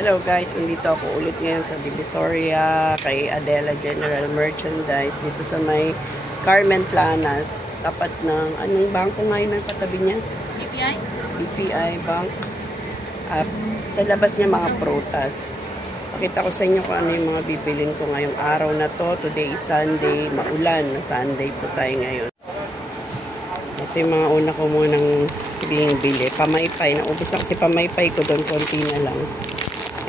Hello guys, nandito ako ulit ngayon sa Divisoria kay Adela General Merchandise dito sa may Carmen Planas. Tapat ng, anong bangko ngayon ang katabi niya? BPI? BPI Bank. Sa labas niya mga prutas. Pakita ko sa inyo kung ano yung mga bibilin ko ngayong araw na to. Today is Sunday, maulan na Sunday po tayo ngayon. Ito yung mga una ko munang bili. Pamaypay. Naubos na kasi pamaypay ko doon. Konti na lang.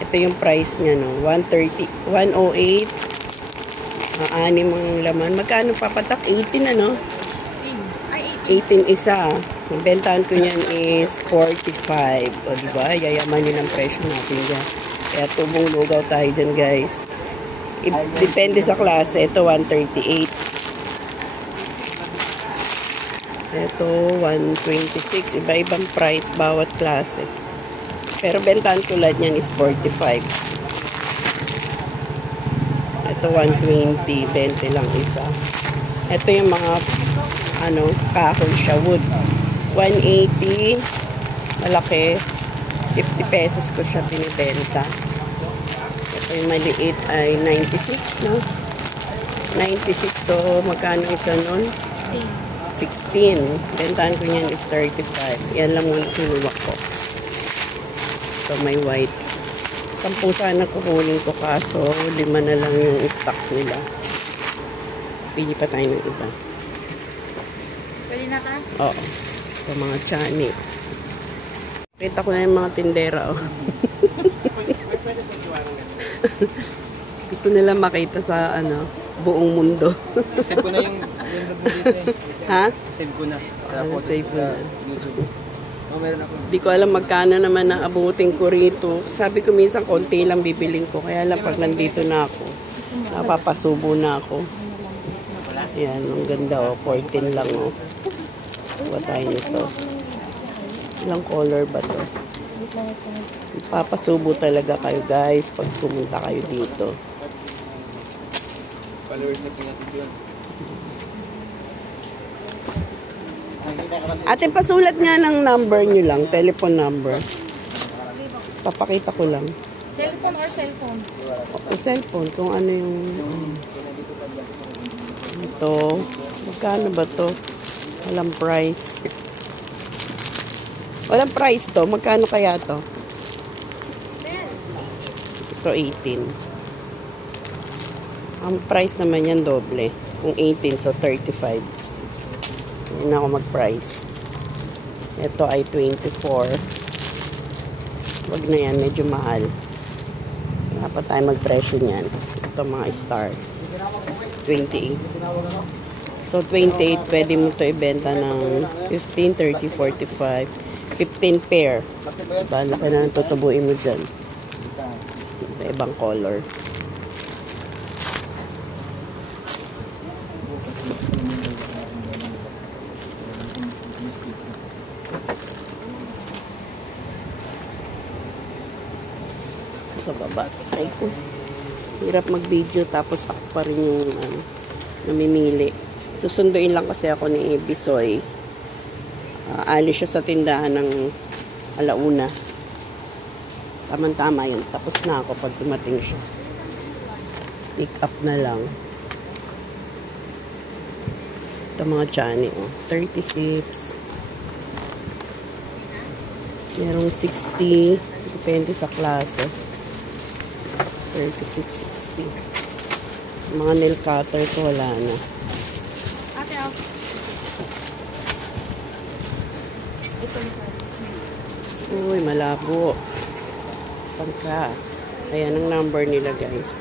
Ito yung price niya, no? 130, 108. Anim ang laman. Magkano papatak? 18, ano? 16. Ay, 18 isa. Ang bentahan ko niyan is 45. O, diba? Yayamanin ang presyo natin dyan. Kaya tubong lugaw tayo dyan, guys. Depende sa klase. Ito, 138. Ito, 126. Iba-ibang price bawat klase. Pero bentahan ko lahat niyan is 45. Ito 120, 20 lang isa. Ito yung mga kahoy siya, wood. 180, malaki. 50 pesos ko siya binibenta. Ito yung maliit ay 96, no? 96, so magkano isa nun? 16. Bentahan ko niyan is 35. Yan lang muna kinuha ko. So, may white. 10 sana kukunin ko kaso 5 na lang yung stock nila. Pili pa tayo ng iba. pwede na ka? Oo. Ito mga chani. Kita ko na yung mga tindera. Oh. Gusto nila makita sa buong mundo. Save ko na yung dito eh. Ha? Save ko na. Save ko na. YouTube. Meron ako. Di ko alam magkano naman ang abutin ko rito. Sabi ko minsan konti lang bibiling ko. Kaya lang pag nandito na ako, napapasubo na ako. Yan, ang ganda oh. 14 lang oh. Kuha tayo nito. Ilang color ba to? Papasubo talaga kayo guys pag pumunta kayo dito. Followers na natin yun. Ate, pasulat nga ng number nyo lang, telephone number. Papakita ko lang. Telephone or cellphone? O cellphone, kung ano yung... Ito. Magkano ba to? Walang price. Walang price to. Magkano kaya to? Ito 18. Ang price naman yan doble. Kung 18, so 35. Hindi na ako mag-price. Ito ay 24. Wag na yan, medyo mahal. Dapat tayo mag-presyo niyan. Ito mga star. 28. So 28, pwede mo to ibenta ng 15, 30, 45, 15 pair. Laki na nang tutubuin mo dyan. Ibang color. Sa baba. Ay ko. Hirap mag-video tapos ako pa rin yung namimili. Susunduin lang kasi ako ni Bisoy. Alis siya sa tindahan ng alauna. Tama-tama yun. Tapos na ako pag dumating siya. Pick up na lang. Ito mga chani. Oh. 36. Merong 60. Depende sa klase. 36.60. Mga nail cutter ko wala na. Ate, ako. Ito yung Uy, malabo. Pangka. Ayan ang number nila, guys.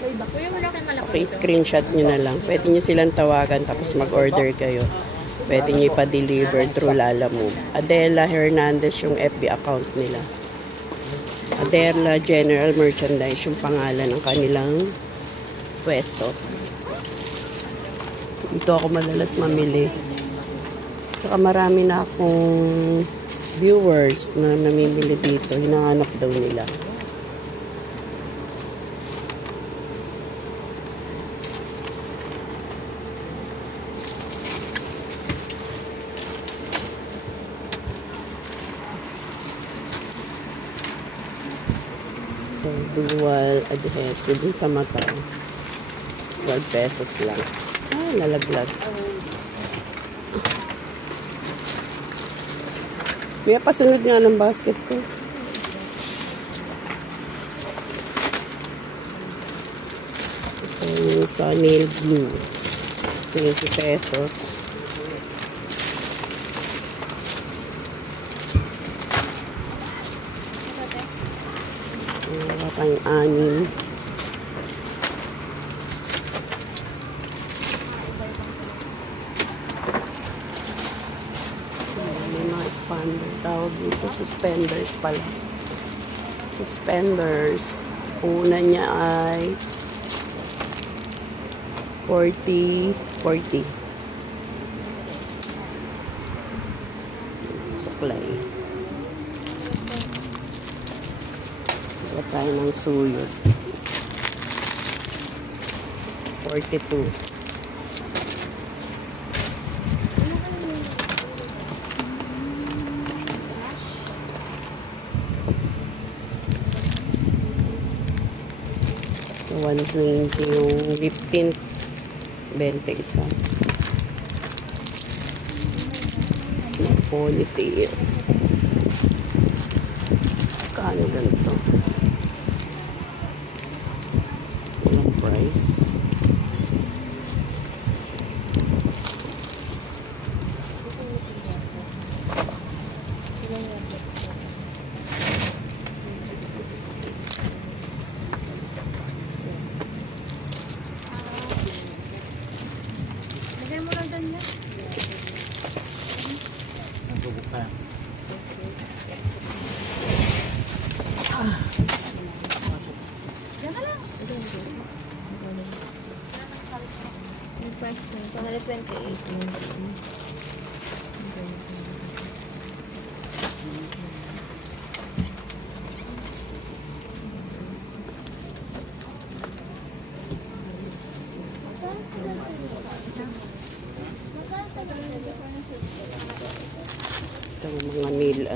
Kuya, wala kang malaki. Okay, screenshot nyo na lang. Pwede nyo silang tawagan tapos mag-order kayo. Pwede nyo ipa-deliver through Lalamove. Adela Hernandez yung FB account nila. Adela General Merchandise yung pangalan ng kanilang pwesto. Dito ako madalas mamili. Saka marami na akong viewers na namimili dito. Hinahanap daw nila. Ito, dual adhesive dun sa mata. 12 pesos lang. Ah, nalaglag. Kaya pasunod nga ng basket ko. Ito yung sa nail glue. 20 pesos. Pang-anim. May mga expander. Tawag dito, suspenders pala. Suspenders. Una niya ay 40. Supply. Wala tayo ng suyot. 42. So, 120 yung 15. 20 isa. Small ponytail. Kano ganito? Walang price. Lagay mo lang dyan yan. Nagubok ka. Diyan ka lang. Yung price ko. 128. Ito mga nail,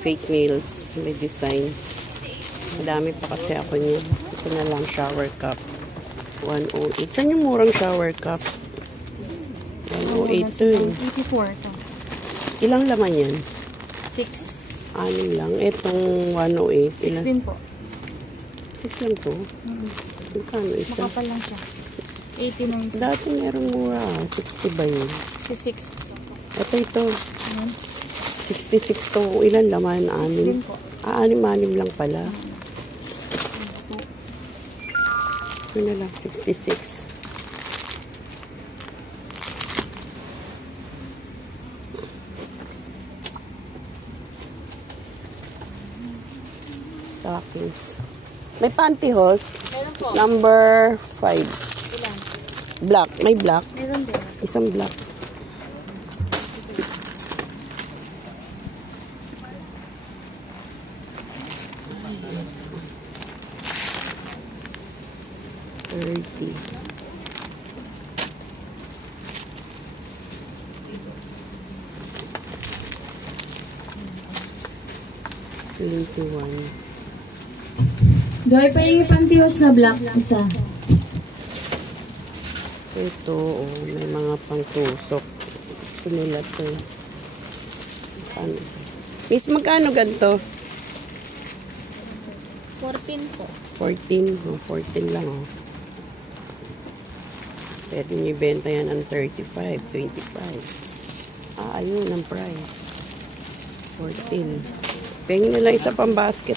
fake nails, may design. Madami pa kasi ako niya. Ito na lang, shower cup. 108. Saan yung murang shower cup? 108 to. 84 ito. Ilang laman yan? 6. 6 lang. Itong 108. 6 din po. 6 lang to? Magkano isa? Makapal lang siya. 89. Dati merong mura. 60 ba yun? 66. Ito. Ayan. 66 to. Ilan laman? 6 din 6? po. Anim lang pala. Ito na lang. 66. Stockings. May pantyhose. Meron po. Number 5. Ilan? Black. May black. Meron din. Isang black. $30. $21. Joy, pahingi pantyhose na black isa. Ito, may mga pangtusok. Gusto nila to. Ano? Miss, magkano ganito? 14 po. 14. 14 lang, Pwede nyo ibenta yan ng 35, 25. Ayun ang price. 14. Pengin nila isa pang basket,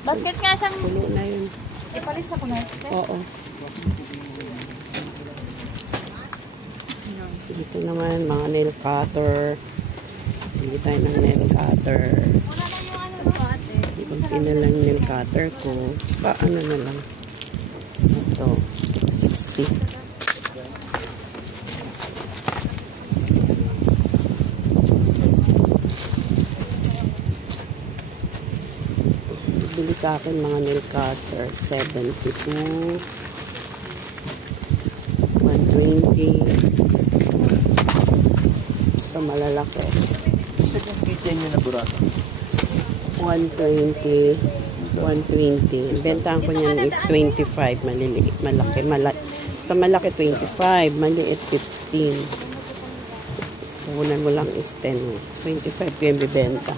Basket nga siyang Puno na yun. ipalis ako na. Oo. Dito naman, mga nail cutter. Hindi tayo ng nail cutter. Wala lang yung ano po ate. Kunti na lang nail cutter ko. Paano na lang? Ito, 60. Bili sa akin mga nail cutter. 72. 120. Ito malalaki. Second kitchen yung naburato. 120. 120. Bentahan ko niyan is 25. Maliliit. Malaki. Sa malaki 25. Maliit 15. Puhunan mo lang is 10. 25 ko yung bibenta.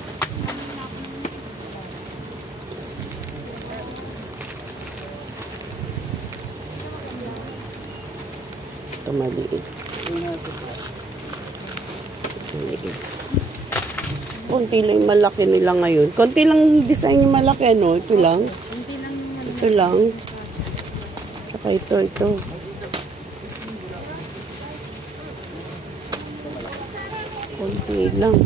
Ito maliit. Maliit. Konti lang yung malaki nila ngayon. Konti lang yung design yung malaki, ano? Ito lang. Ito lang. Saka ito. Konti lang.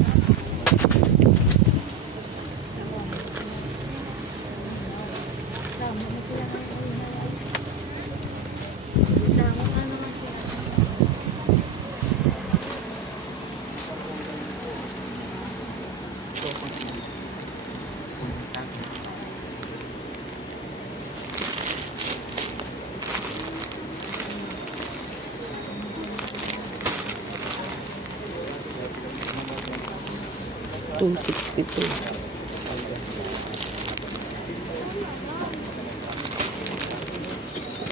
$262.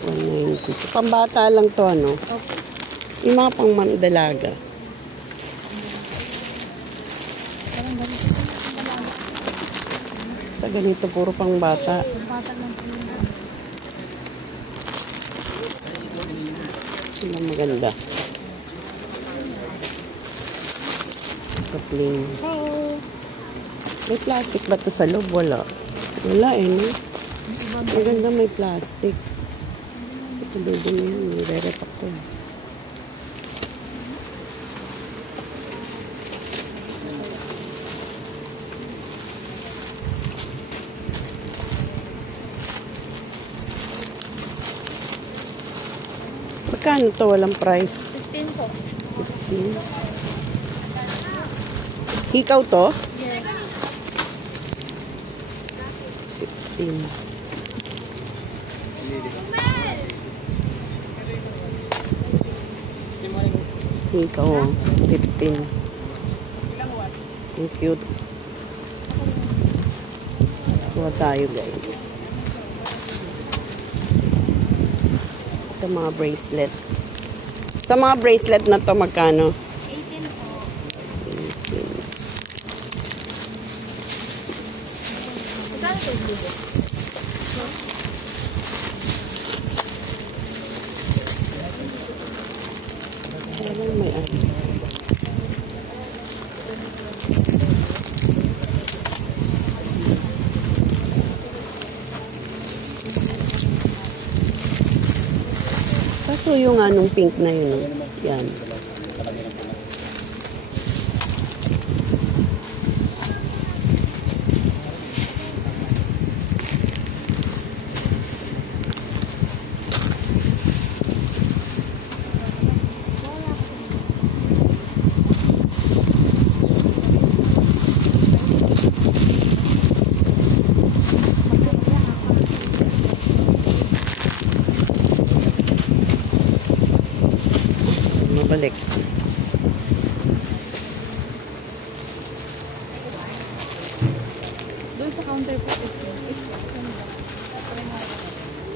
$190. Pambata lang to, ano? Yung mga pang mandalaga. Sa ganito, puro pang bata. Sila maganda. Kapling. May plastic ba to sa loob? Wala. Wala eh, no? Maganda may plastic. Kasi kadudun yan. Nire-repack ko. Magkano to? Walang price. 15 po. 15. Hikaw to? Yes. 15. Hikaw, 15. Ang cute. Kuha tayo, guys. Ito mga bracelet. Sa mga bracelet na to, magkano? 18 po. 18. Saan ito yung Parang may ano. Kaso yung anong pink na yun, oh. Yan. Mabalik. doon sa counter po is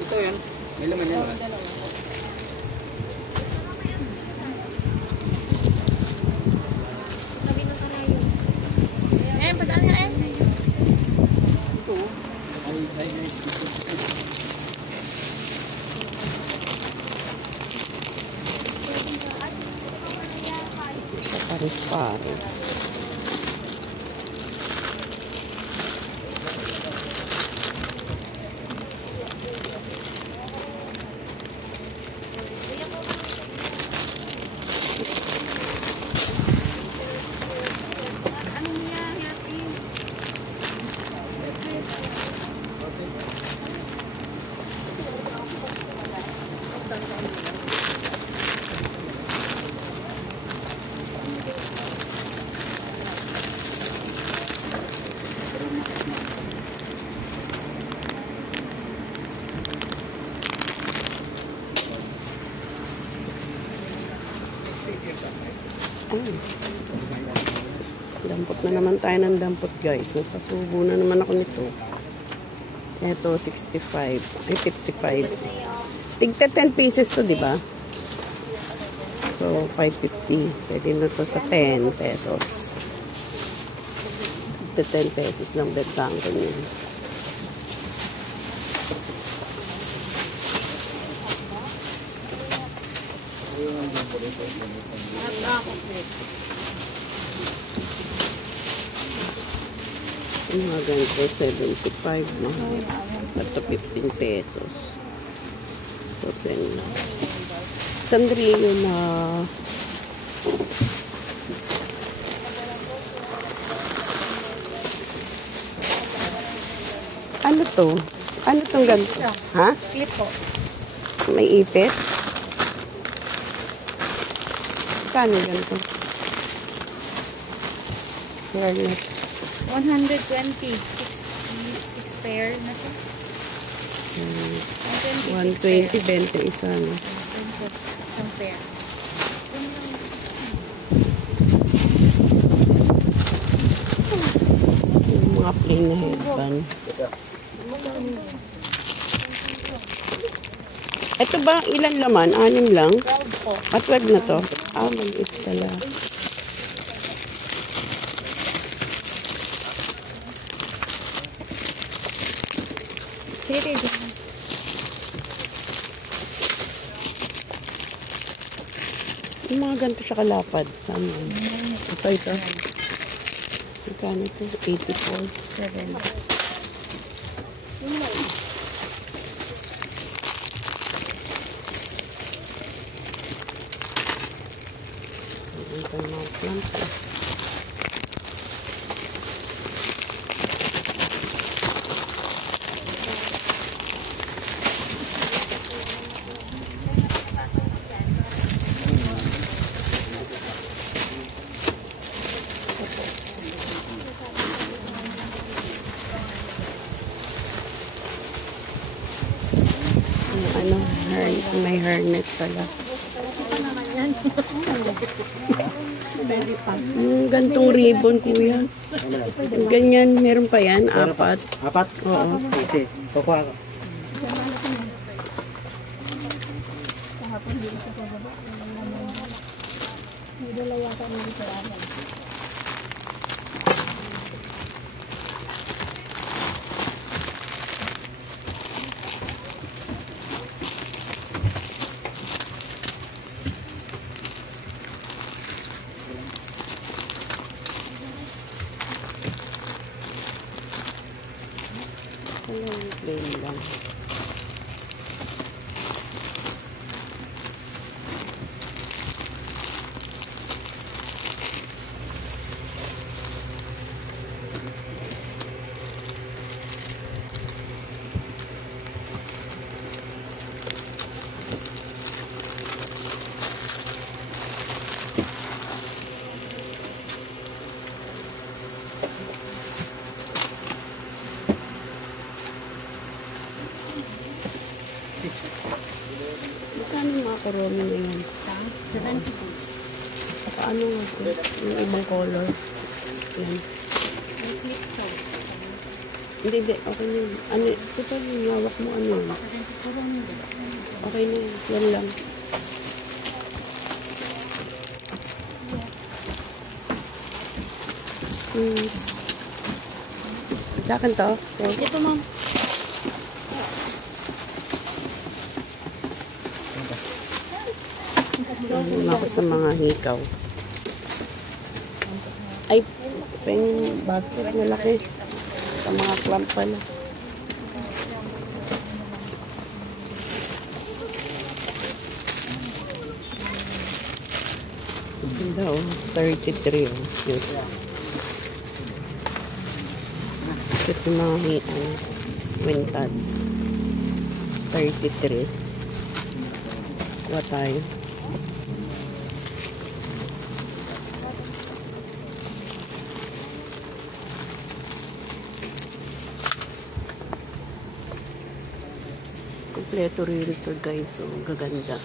Ito yan. May laman yan. padaan nga eh. Ito. Ay, nice. Paris. Dampot na naman tayo ng dampot, guys. Magpasubo na naman ako nito. Ito, 65. Ay, 55. Tigta 10 pieces to, di ba? So, 550. Pwede na to sa 10 pesos. Tigta 10 pesos lang benta ang ganyan. Yung mga ganito, 75 na. Ito, 15 pesos. So, 10 na. Sandrilyo na ano to? Ano tong ganito? Ha? Clip po. May ipit? Saan yung ganito? Hairnet. 120. 6 pair na siya. 120. 120, 20 isa na. Isang pair. Yung mga plain na headband. Ito ba, ilan laman? 6 lang? 12 po. 12 na to. Maliit pala. Sige, Yung mga ganito siya kalapad. Saan yun? Ito. Magkano ito? 84. 7. Ito yung mga plants. May hairnet pala. Gantong ribbon, kuya. Ganyan, meron pa yan? 4. 4? Oo. Sige, kukuha ko. Plain lang. Magkano yung mga korona na yan? 72. Paano nga ito? Yung ibang color. Yan. Hindi. Okay na yun. Ano, ito pa yung hawak mo. Ano yun? Okay na yun. Yan lang. Dakan to? Okay. Ito, ma'am. Ako sa mga hikaw. Ay, pen basket na laki. Sa mga clamp pala. Ganda oh, 33 oh. Cute. Ito yung mga hikaw. Wintas. 33. Kuha tayo. Kompleto rin ito guys. So, gaganda.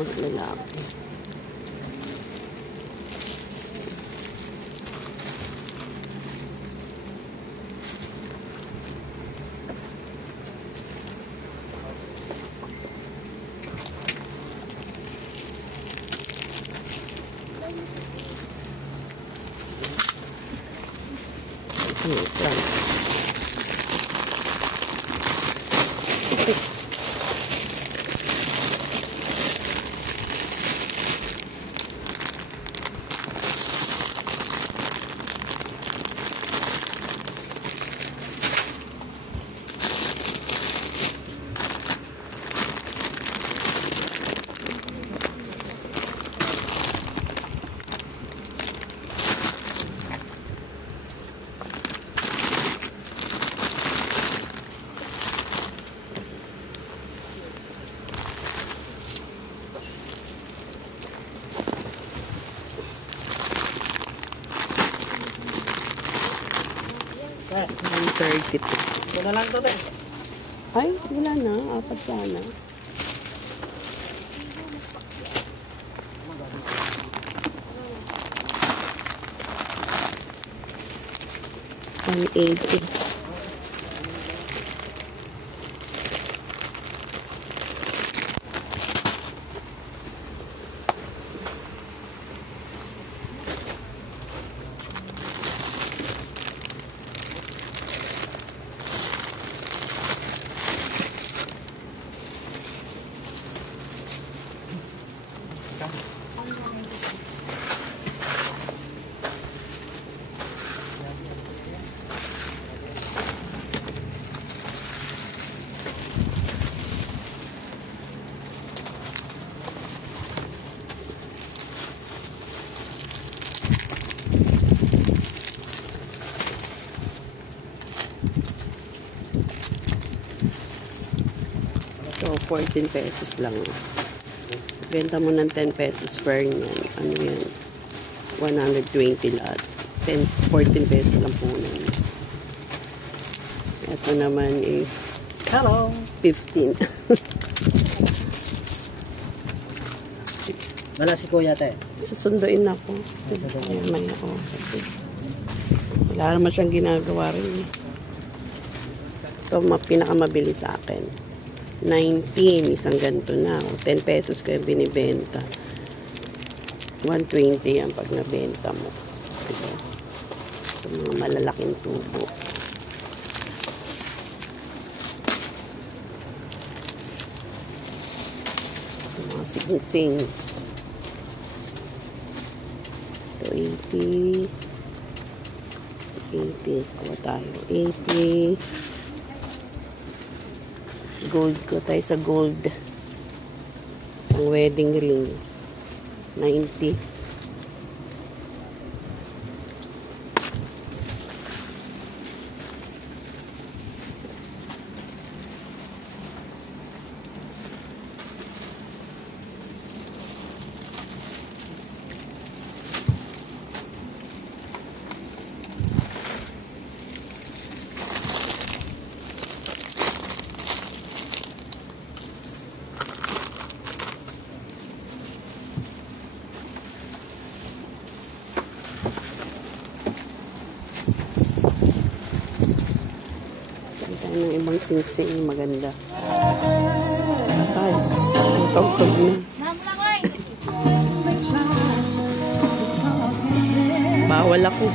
Mas lalaki. Lang. Eh, 132. ito na lang to, te. Ay, wala na. Apat sana. $180. So, 14 pesos lang. Benta mo ng 10 pesos per yan. Ano yan? 120 lahat. 14 pesos lang po nun. Ito naman is Hello. 15. Wala si kuya, te. Susunduin ako. May ako. Kasi wala naman siyang ginagawa rin. Ito pinakamabili sa akin. 19, isang ganito na. 10 pesos ko yung binibenta. 120 yan pag nabenta mo. Diba? Ito mga malalaking tubo. Ito mga sing-sing. Ito 80. 80. Kawa tayo. 80. Gold ko tayo sa gold. Ang wedding ring. 90. Ng ibang singsing maganda. Ay, ang tawtog na. Bawal ako.